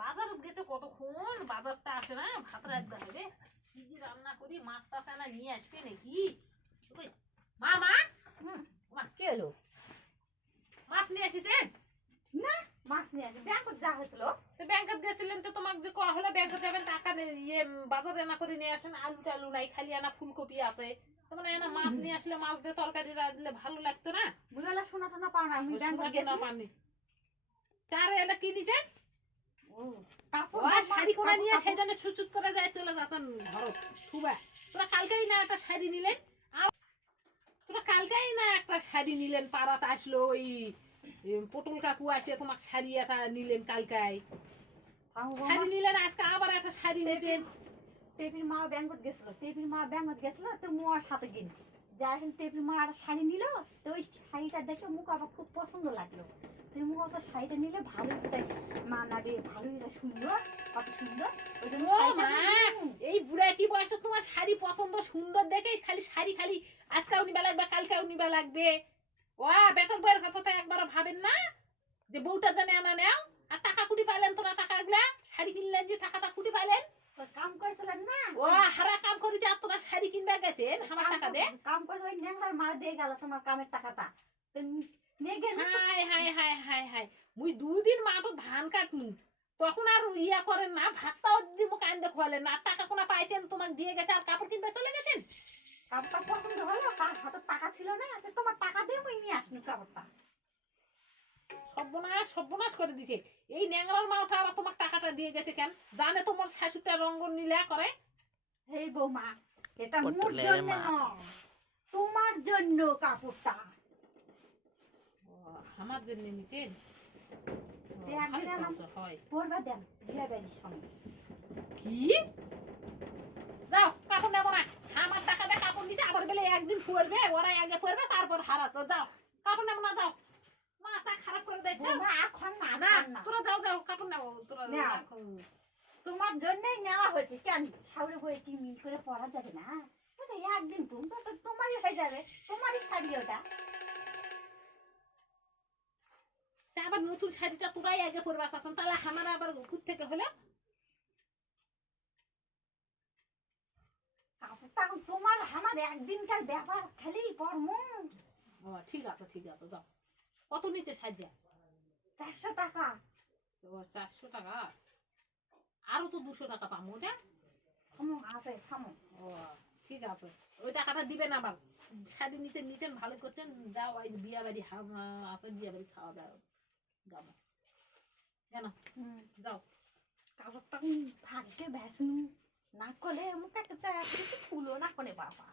বাজারে গেছে কতক্ষণ, বাজারটা আসে না, ভাত রাখতে হবে। কি যে রান্না করি, মাছটা না নিয়ে আসবে নাকি? মা মা কি হলো? মাছ নিয়ে আসিছে না, মাছ নিয়ে আসি। ব্যাংকত যা হয়েছিল। ব্যাংকে গেছিলেন তো, তোমাকে যে কয়া হলো ব্যাংকে যাবেন, টাকা ইয়ে বাজারে না করে নিয়ে আসেন। আলু টালু নাই, খালি আনা ফুলকপি আছে। তোমার এনা মাছ নিয়ে আসলে মাছ দিয়ে তরকারি দিলে ভালো লাগতো না? বুঝলা শোনা টোনা পাও না, আমি ব্যাংকত গেছি। পানি কার এটা কি দিছে? কাপড় শাড়ি কোনা নিয়ে সেটা ছুচুত করে যায় চলে যাতেন ঘরত খুবা। তোরা কালকেই না একটা শাড়ি নিলেন, তোরা কালকেই না একটা শাড়ি নিলেন, পাড়াতে আসলো ওই পটল কাকু আসে তোমাকে শাড়ি একটা নিলেন কালকাই, শাড়ি নিলেন, আজকে আবার একটা শাড়ি নিয়েছেন। টেপির মা ব্যাংকত গেছিল, টেপির মা ব্যাংকত গেছিল তো মুয়ার সাথে গেল। যাই হোক টেপির মা আর শাড়ি নিল, তো ওই শাড়িটা দেখে মুখ আমার খুব পছন্দ লাগলো। তুই মুখ অবশ্য শাড়িটা নিলে ভালোই মানাবে, ভালোই সুন্দর, কত সুন্দর। ওই জন্য এই বুড়া কি বয়সে তোমার শাড়ি পছন্দ সুন্দর দেখে খালি শাড়ি খালি আজকাও নিবা লাগবে কালকেও নিবা লাগবে। ও বেটার বইয়ের কথা তো একবার ভাবেন না যে বউটা জানে আনা নেও। আর টাকা কুটি পাইলেন তোরা, টাকাগুলা শাড়ি কিনলেন যে টাকাটা কুটি পাইলেন? কাম করেছিলেন না, ও হারা কাম করে যে তোরা শাড়ি কিনবা গেছেন আমার টাকা দে কাম করে ওই ন্যাংরার মা দিয়ে গেল তোমার কামের টাকাটা। High high high high high, মুই দুদিন মা তো ধান কাটমু তখন আর ইয়া করেন না, ভাতটাও দিব কান্দে খোয়ালেন না, টাকা কোনা পাইছেন তোমাকে দিয়ে গেছে আর কাপড় কিনবে চলে গেছেন। কাপড়টা পছন্দ হলো, তার হাতে টাকা ছিল না, তোমার টাকা দিয়ে মুই নিয়ে আসনি কাপড়টা। সর্বনাশ সর্বনাশ করে দিছে এই ন্যাংরার মাওটা, আবার তোমার টাকাটা দিয়ে গেছে কেন? জানে তোমার শাশুড়টা রঙ্গন নীলা করে? এই বৌমা, এটা মোর জন্য নয়, তোমার জন্য কাপড়টা। আমার জন্য নিচেন হয় পরবা দেন বিয়া বাড়ির সঙ্গে। কি যাও কাপড় নেবো না, আমার টাকা দিয়ে কাপড় নিতে আবার বেলে একদিন পরবে, ওরা আগে পরবে তারপর হারাতো। যাও কাপড় নেবো না, যাও। মাথা খারাপ করে দেখো এখন না, তোরা যাও যাও কাপড় নেবো তোরা। তোমার জন্যই নেওয়া হয়েছে, কেন শাউরে বই কি মিল করে পরা যাবে না? একদিন তো তোমারই হয়ে যাবে, তোমারই শাড়ি ওটা। আবার নতুন শাড়িটা তোরাই আগে পরবা চাচ্ছেন, তাহলে আমার আবার কুত থেকে হলো কাপড়টা তোমার আমার একদিনকার ব্যাপার, খালি পরমু। ঠিক আছে ঠিক আছে, যাও। কত নিচে সাজিয়া? 400 টাকা। 400 টাকা? আরো তো 200 টাকা পাবো ওটা। থামো আছে থামো। ও ঠিক আছে, ওই টাকাটা দিবেন আবার। শাড়ি নিচে নিচেন ভালো করছেন, যাও ওই বিয়া বাড়ি আছে, বিয়া বাড়ি খাওয়া দাওয়া যাবো কেন? যাও। কাপড়টা ভাগ্যে ভ্যাসনু না করলে মুখে একটা চা কিছু ফুলো না করে বাবা।